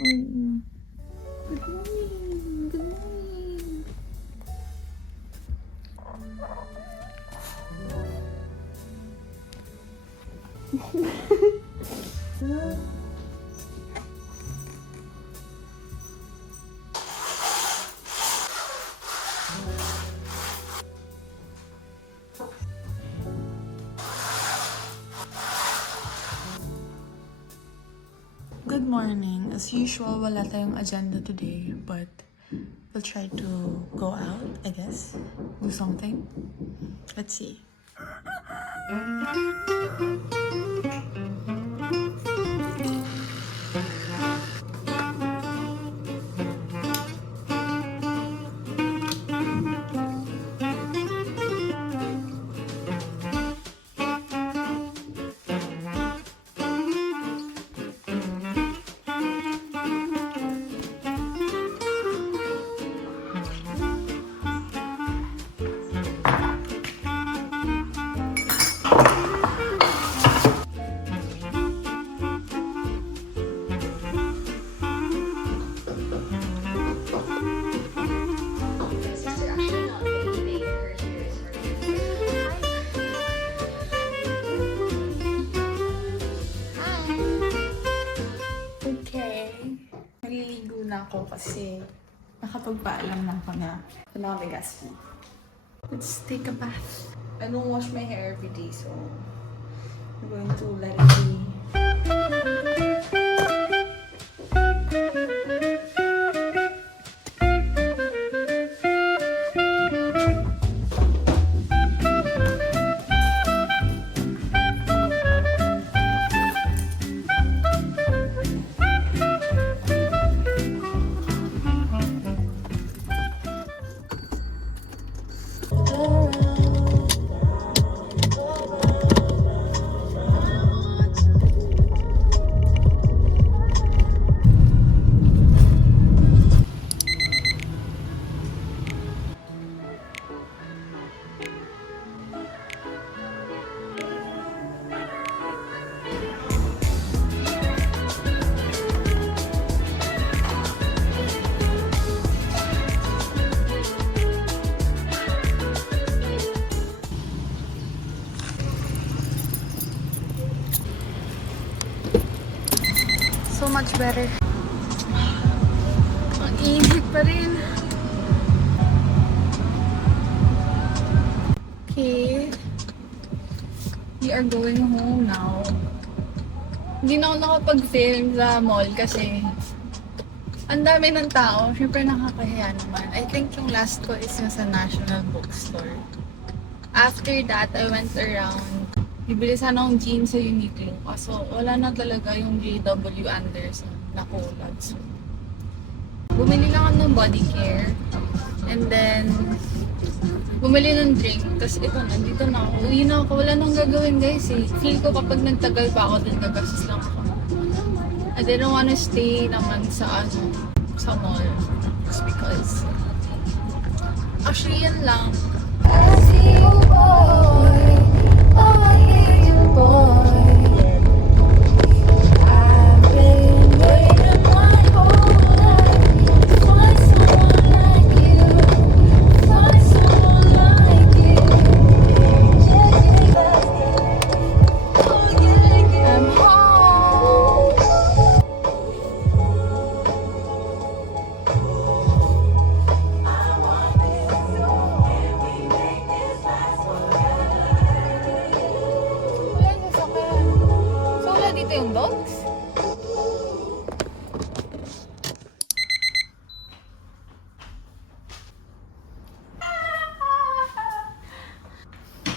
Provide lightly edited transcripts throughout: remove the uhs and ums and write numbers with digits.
Morning. Good morning. Good morning. Good morning. As usual, wala tayong agenda today, but we'll try to go out, I guess. Do something. Let's see. Okay. Naliligo na ako kasi nakapagpaalam na ako na kailangan may gas fee. Let's take a bath. I don't wash my hair every day, so I'm going to let it be. So much better. Ang init pa rin. Okay. We are going home now. Hindi na ako nakapag-film sa mall kasi ang dami ng tao. Siyempre nakakahiya naman. I think yung last ko is yung sa National Bookstore. After that, I went around. Bibili sana akong jeans sa Uniqlo. Kaso wala na talaga yung JW Anderson na collab. So, bumili lang ako ng body care. And then, bumili ng drink. Tapos ito, nandito na ako. Uwi na ako. Wala nang gagawin guys eh. Feel ko kapag nagtagal pa ako dun, gagastos lang ako. I didn't wanna stay naman sa sa mall. Just because. Actually, yan lang. I see you, boy. Oh, I hear you, boy. I've been waiting my whole life to find someone like you. Find someone like you. I'm home. Wala yung sasakyan. So, wala dito yung dogs?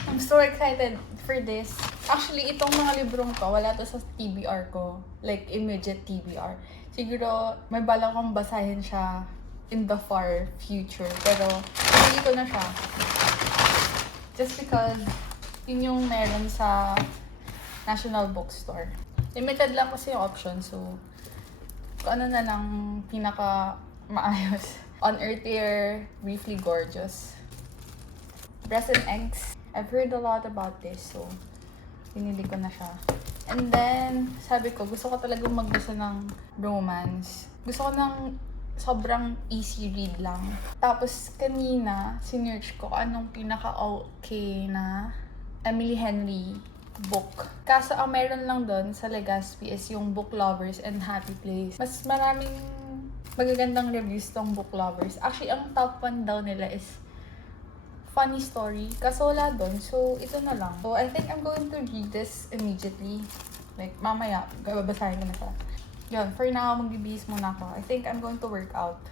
I'm so excited for this. Actually, itong mga librong to, wala to sa TBR ko. Like, immediate TBR. Siguro, may balak kong basahin siya in the far future. Pero, hindi ko na siya. Just because, yun yung meron sa National Bookstore. Limited lang kasi yung option. So, kung ano na lang pinaka maayos. On Earth Air, Briefly Gorgeous. Breast and Eggs. I've heard a lot about this, so pinili ko na siya. And then, sabi ko, gusto ko talagang magbasa ng romance. Gusto ko ng sobrang easy read lang. Tapos, kanina, sinearch ko kung anong pinaka-okay na Emily Henry book. Kaso, ang meron lang doon sa Legazpi is yung Book Lovers and Happy Place. Mas maraming magagandang reviews tong Book Lovers. Actually, ang top 1 daw nila is funny story. Kaso wala doon. So, ito na lang. So, I think I'm going to read this immediately. Like, mamaya, babasahin ko na siya. Yun, for now, magbibihis muna ako. I think I'm going to work out.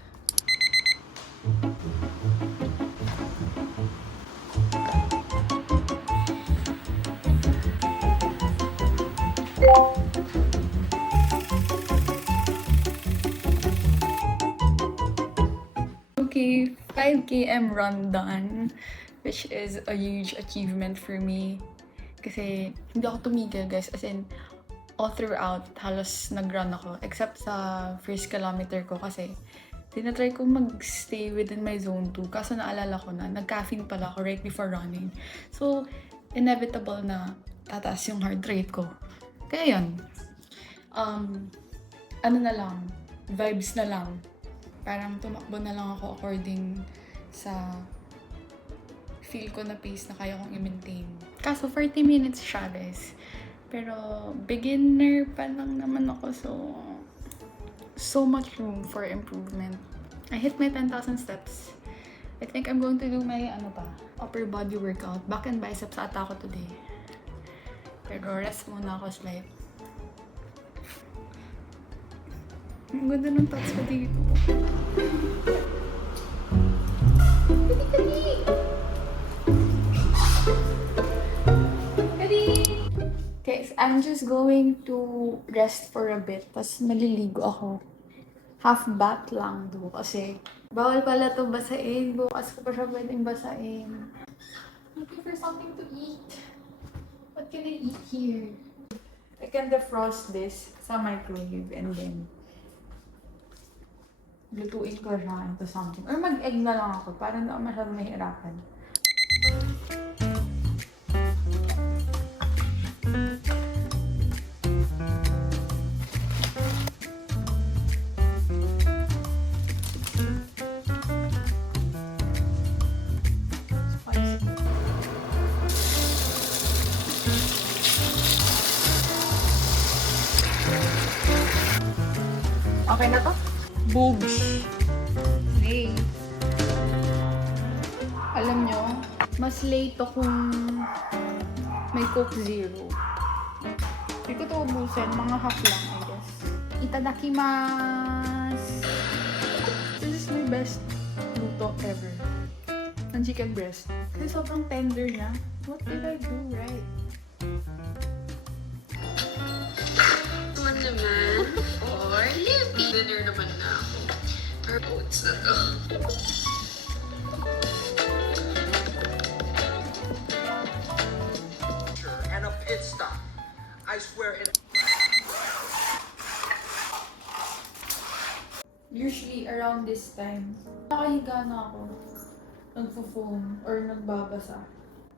Okay, 5 km run done, which is a huge achievement for me. Kasi hindi ako tumigil, guys. As in, all throughout, halos nag-run ako. Except sa first kilometer ko kasi tinatry ko mag-stay within my zone 2. Kaso naalala ko na, nag-caffeine pala ako right before running. So, inevitable na tataas yung heart rate ko. Kaya yun. Ano na lang, vibes na lang. Parang tumakbo na lang ako according sa feel ko na pace na kaya kong i-maintain. Kaso 40 minutes siya, guys. Pero beginner pa lang naman ako, so much room for improvement. I hit my 10,000 steps. I think I'm going to do my upper body workout. Back and biceps ata ako today. Pero rest muna ako slight. Ang ganda ng touch ko dito. Okay, so I'm just going to rest for a bit. Tapos maliligo ako. Half bath lang do. Kasi bawal pala to basain. Bukas ko pa siya pwedeng basain. Looking for something to eat. What can I eat here? I can defrost this sa microwave and then lutuin ko siya into something. Or mag-egg na lang ako para hindi ako masyadong mahirapan. Okay na to? Boobs. Slay. Alam nyo, mas late kung may Coke Zero. Hindi ko ito ubusin. Mga half lang, I guess. Itadakimasu! This is my best luto ever. Ng chicken breast. Kasi sobrang tender niya. What did I do right? One naman for Lippy. Dinner naman na ako. Or oats na to. And a pit stop. I swear it. Usually around this time, nakahiga na ako. Nagpo-phone or nagbabasa.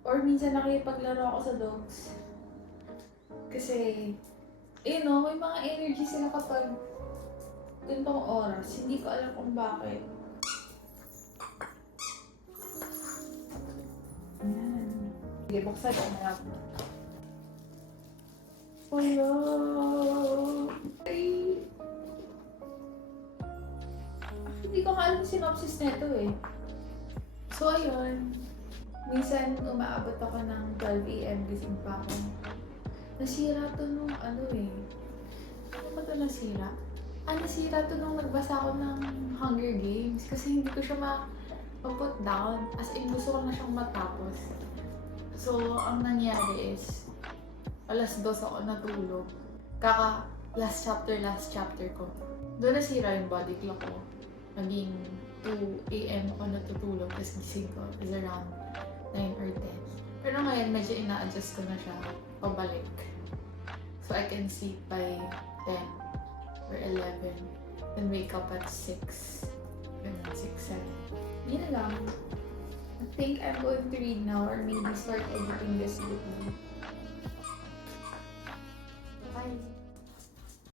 Or minsan nakipaglaro ako sa dogs. Kasi, may mga energy sila kapag ganitong oras. Hindi ko alam kung bakit. Ayan. Sige, buksan ko na lang. Hello! Ay! Hindi ko alam yung synopsis nito eh. So, ayun. Minsan, umaabot ako ng 12 a.m. gising pa ako. Nasira to nung ano ba to nasira? Nasira to nung nagbasa ako ng Hunger Games. Kasi hindi ko siya ma-put down. As in, gusto ko na siyang matapos. So, ang nangyari is, alas 2 ako natulog. Last chapter ko. Doon nasira yung body clock ko. Naging 2 a.m. ako natutulog. Tapos gising ko is around 9 or 10. Pero ngayon, medyo ina-adjust ko na siya pabalik. So, I can sleep by 10 or 11. Then wake up at 6. Ganun, 6, 7. Yun na lang. I think I'm going to read now or maybe start editing this book.